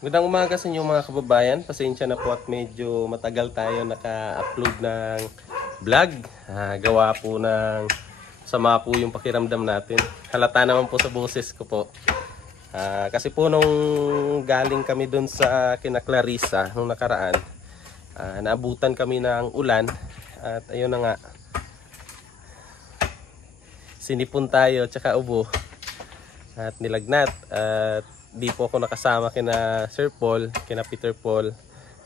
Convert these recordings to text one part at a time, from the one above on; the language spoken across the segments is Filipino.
Magandang umaga sa inyo mga kababayan. Pasensya na po at medyo matagal tayo naka-upload ng vlog. Gawa po ng sama po yung pakiramdam natin. Halata naman po sa boses ko po. Kasi po nung galing kami dun sa kina Clarissa nung nakaraan, naabutan kami ng ulan at ayun na nga, sinipon tayo tsaka ubo at nilagnat at di po ako nakasama kina Sir Paul, kina Peter Paul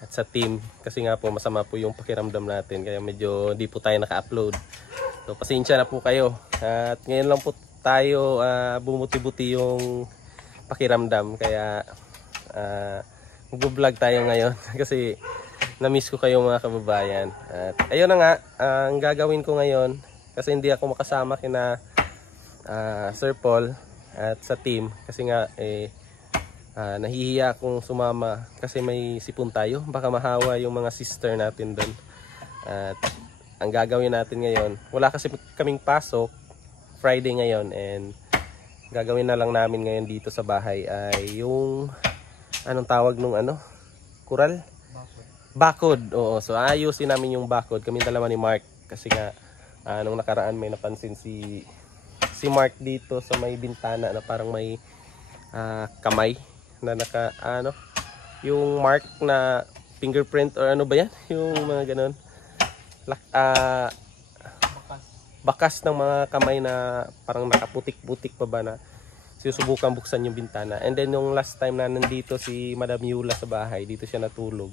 at sa team kasi nga po masama po yung pakiramdam natin kaya medyo di po tayo naka-upload. So pasensya na po kayo at ngayon lang po tayo bumuti-buti yung pakiramdam kaya mag-vlog tayo ngayon kasi na-miss ko kayo mga kababayan. At ayun na nga, ang gagawin ko ngayon kasi hindi ako makasama kina Sir Paul at sa team kasi nga nahihiya akong sumama kasi may sipon tayo, baka mahawa yung mga sister natin doon. At ang gagawin natin ngayon, wala kasi kaming pasok Friday ngayon, and gagawin na lang namin ngayon dito sa bahay ay yung anong tawag nung kural? Bakod. Oo, so ayusin namin yung bakod. Kami dalawa ni Mark kasi nga nung nakaraan may napansin si Mark dito sa may bintana na parang may kamay na yung mark na fingerprint or ano ba yan? Yung mga ganun. Bakas ng mga kamay na parang nakaputik-putik pa ba na susubukan buksan yung bintana. And then yung last time na nandito si Madam Yula sa bahay, dito siya natulog.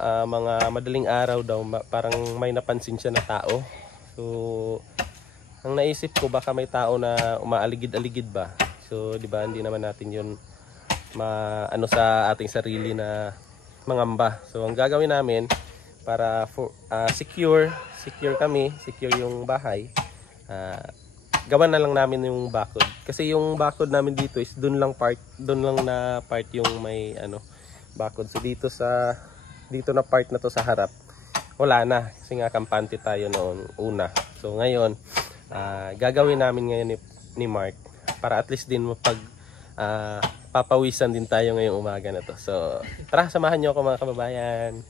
Mga madaling araw daw, parang may napansin siya na tao. So, ang naisip ko baka may tao na umaaligid-aligid ba. So, di ba, hindi naman natin yun sa ating sarili na mangamba. So, ang gagawin namin para secure kami, secure yung bahay, gawan na lang namin yung bakod. Kasi yung bakod namin dito is doon lang na part yung may bakod. So, dito na part na to sa harap, wala na. Kasi nga kampante tayo noon una. So, ngayon, gagawin namin ngayon ni Mark para at least din papawisan din tayo ngayong umaga na to. So, tara, samahan niyo ako mga kababayan.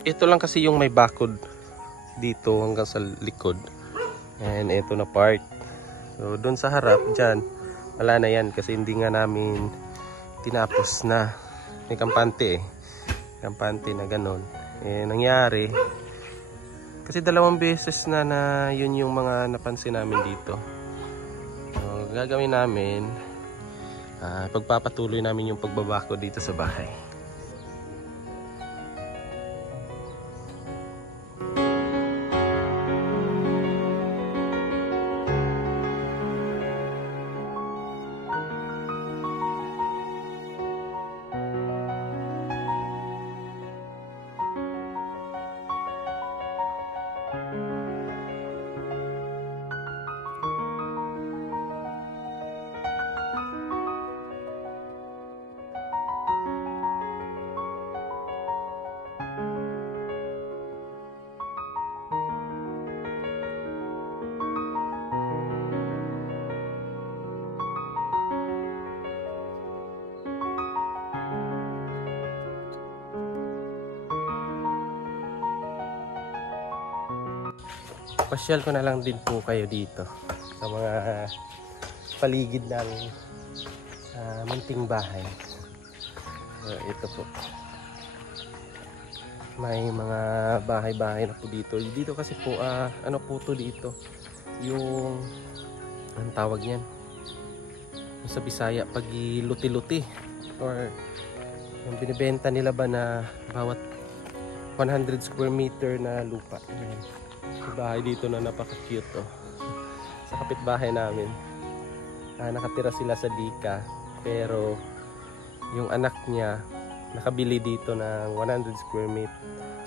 Ito lang kasi yung may bakod dito hanggang sa likod. And ito na part. So doon sa harap dyan, wala na yan kasi hindi nga namin tinapos na. May kampante kampante na ganon. Nangyari kasi 2 beses na yun yung mga napansin namin dito. So gagawin namin, pagpapatuloy namin yung pagbabako dito sa bahay. pasyal ko na lang din po kayo dito sa mga paligid ng munting bahay. Ito po, may mga bahay-bahay na po dito. Dito kasi po ano po to dito, yung ang tawag niyan sa Bisaya, pag luti-luti, or yung binibenta nila ba na bawat 100 square meter na lupa. May bahay dito na napaka-cute oh. Sa kapitbahay namin, nakatira sila sa Dika, pero yung anak niya nakabili dito ng 100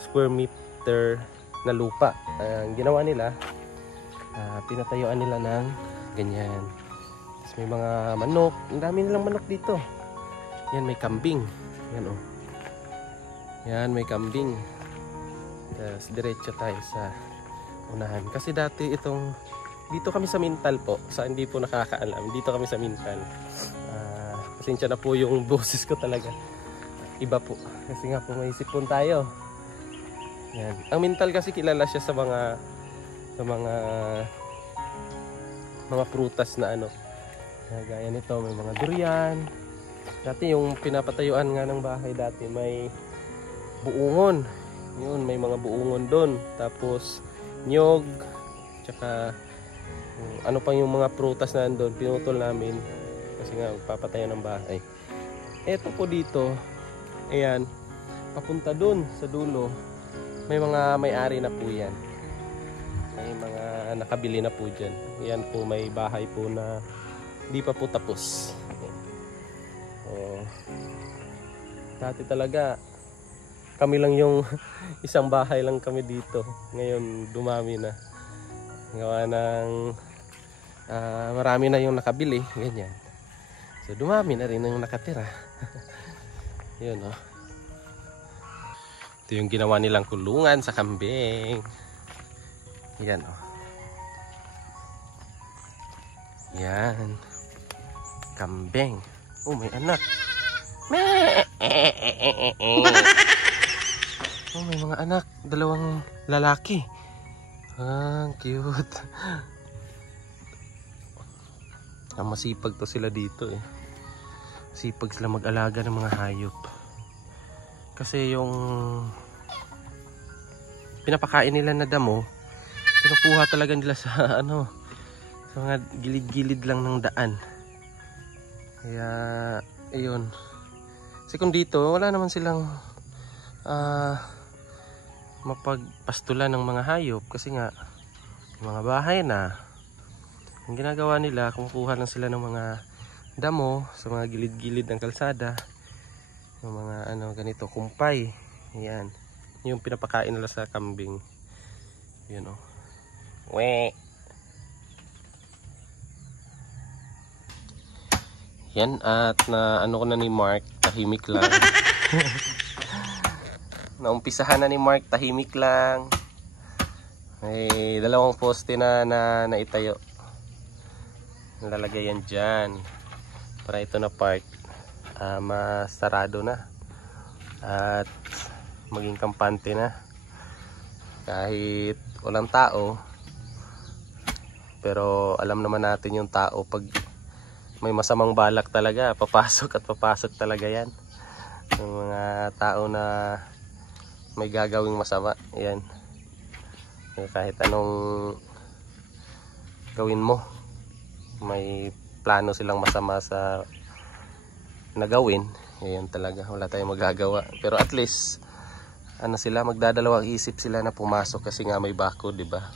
square meter na lupa. Ang ginawa nila, pinatayuan nila ng ganyan. Tapos may mga manok, ang dami nilang manok dito. Yan, may kambing. Yan oh. Yan, may kambing. Tapos diretso tayo sa unahan. Kasi dati itong, dito kami sa Mintal po. Sa hindi po nakakaalam, dito kami sa Mintal. Pasensya na po yung boses ko talaga. Iba po. Kasi nga po may sipon tayo. Yan. Ang Mintal kasi kilala siya sa mga prutas na ano. Gaya nito, may mga durian. Dati yung pinapatayuan nga ng bahay dati, may buungon. Yun, may mga buungon doon. Tapos nyog, tsaka ano pang yung mga prutas na andun, pinutol namin kasi nga papatayan ng bahay. Eto po dito, ayan, papunta doon sa dulo, may mga may-ari na po yan. May mga nakabili na po dyan. Yan po, may bahay po na di pa po tapos. Dati talaga kami lang yung isang bahay lang kami dito. Ngayon dumami na. Gawa ng marami na yung nakabili, ganyan. So dumami na rin yung nakatira. Yun oh. Ito yung ginawa nilang kulungan sa kambing. Yan oh. Yan. Kambing. Oh, may anak. Oh, may mga anak. Dalawang lalaki. Cute. Masipag to sila dito eh. Sipag sila mag-alaga ng mga hayop. Kasi yung pinapakain nila na damo, kinukuha talaga nila sa ano, sa mga gilid-gilid lang ng daan. Kaya ayun. Kasi kung dito wala naman silang mapagpastulan ng mga hayop, kasi nga mga bahay na. Ang ginagawa nila, kumukuha lang sila ng mga damo sa mga gilid-gilid ng kalsada, yung mga ano ganito, kumpay. Yan, yung pinapakain nila sa kambing. Yun oh. We. Yan, at na ano ko na ni Mark, tahimik lang. Naumpisahan na ni Mark, tahimik lang. May dalawang poste na naitayo. Nalalagay yan dyan para ito na part masarado na at maging kampante na kahit walang tao. Pero alam naman natin yung tao, pag may masamang balak talaga, papasok at papasok talaga yan. Yung mga tao na may gagawing masama, yan. Kahit anong gawin mo, may plano silang masama sa nagawin, yan talaga, wala tayong magagawa. Pero at least ano sila, magdadalawang isip sila na pumasok kasi nga may bako, di ba?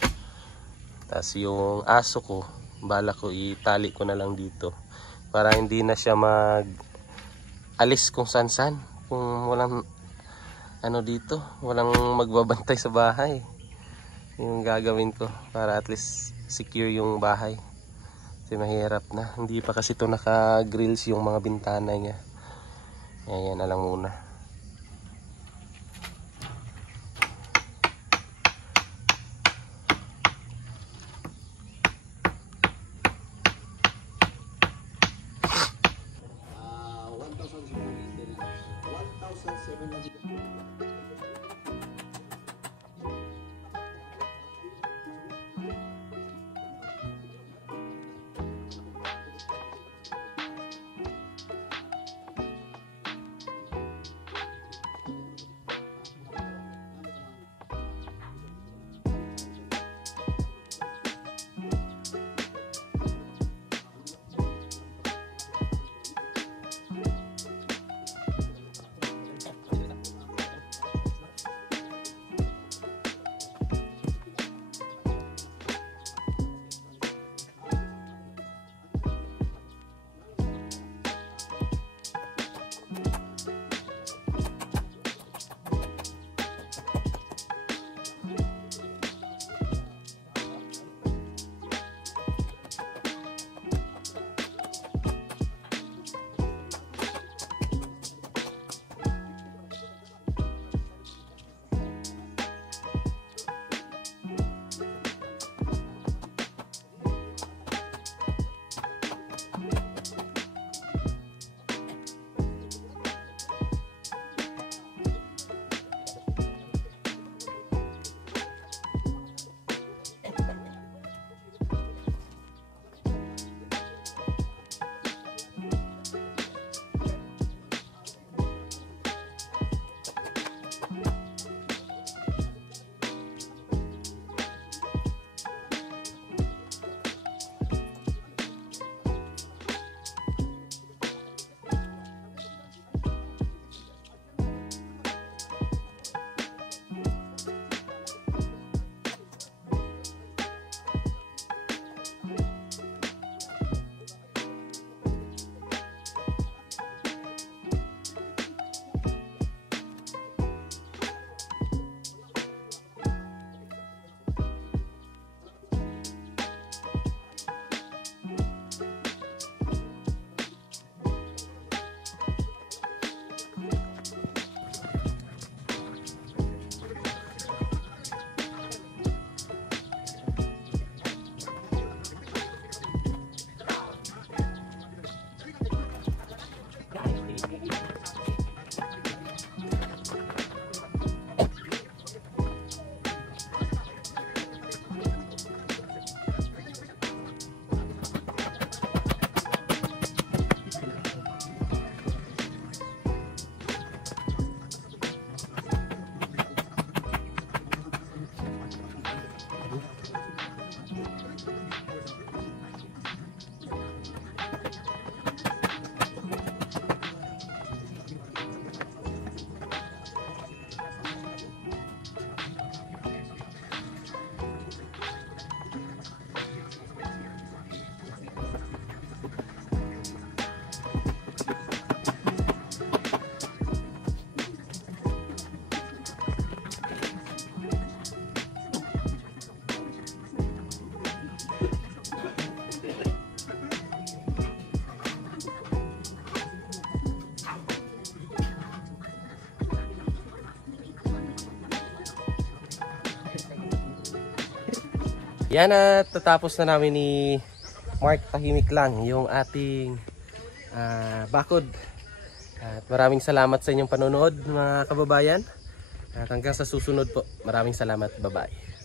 Tapos yung aso ko, bala ko itali ko na lang dito para hindi na siya alis kung san-san, kung walang ano dito, walang magbabantay sa bahay. Yung gagawin ko para at least secure yung bahay. Kasi mahirap na, hindi pa kasi ito naka-grills yung mga bintana niya. Yan na lang muna. Yan at tatapos na namin ni Mark Tahimik Lang yung ating bakod. At maraming salamat sa inyong panonood mga kababayan. At hanggang sa susunod po. Maraming salamat. Bye-bye.